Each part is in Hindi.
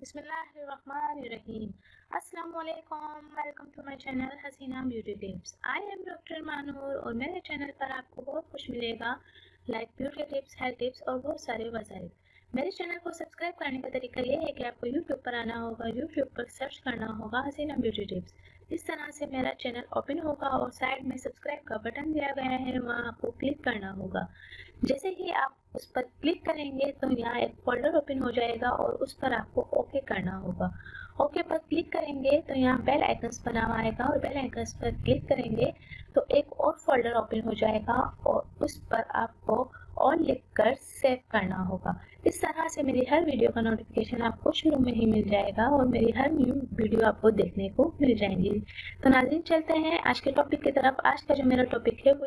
बिस्मिल्लाहिर्रहमानिर्रहीम। अस्सलाम वालेकुम, welcome to my channel Haseena beauty tips. I am doctor Manoor और मेरे चैनल पर आपको बहुत कुछ मिलेगा, like beauty tips, health tips और बहुत सारे वसाइल। मेरे चैनल को सब्सक्राइब करने का तरीका ये है कि आपको यूट्यूब पर आना होगा, यूट्यूब पर सर्च करना होगा हसीना ब्यूटी टिप्स। इस तरह से मेरा चैनल ओपन होगा और साइड में सब्सक्राइब का बटन दिया गया है, वहाँ आपको क्लिक करना होगा। जैसे ही आप उस पर क्लिक करेंगे तो यहाँ एक फोल्डर ओपन हो जाएगा और उस पर आपको ओके करना होगा। ओके पर क्लिक करेंगे तो यहाँ बेल आइकन्स बना हुआ आएगा और बेल आइकन्स पर क्लिक करेंगे तो एक और फोल्डर ओपन हो जाएगा और उस पर आपको ऑल लिखकर सेव करना होगा। इस तरह से मेरी हर वीडियो का नोटिफिकेशन आपको शुरू में ही मिल जाएगा और मेरी हर न्यू वीडियो आपको देखने को मिल जाएंगी। तो नाज़रीन, चलते हैं आज के टॉपिक की तरफ। आज का जो मेरा टॉपिक है वो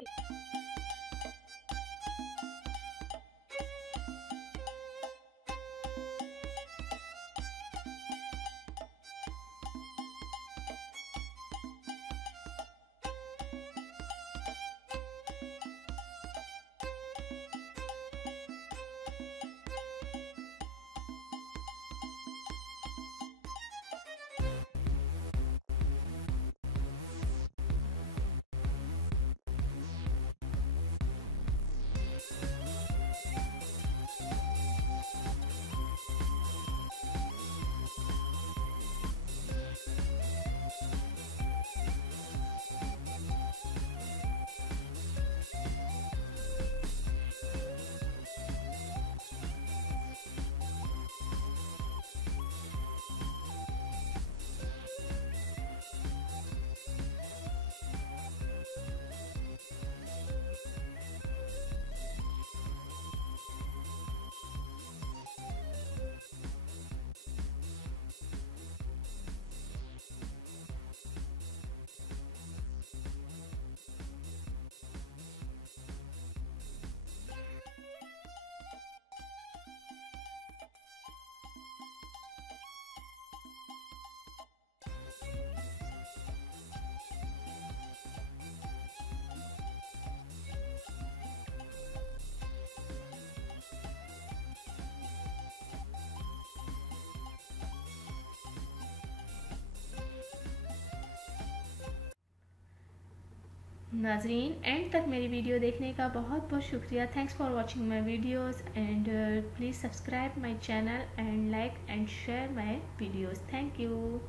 नाजरीन, एंड तक मेरी वीडियो देखने का बहुत बहुत शुक्रिया। Thanks for watching my videos and please subscribe my channel and like and share my videos. Thank you.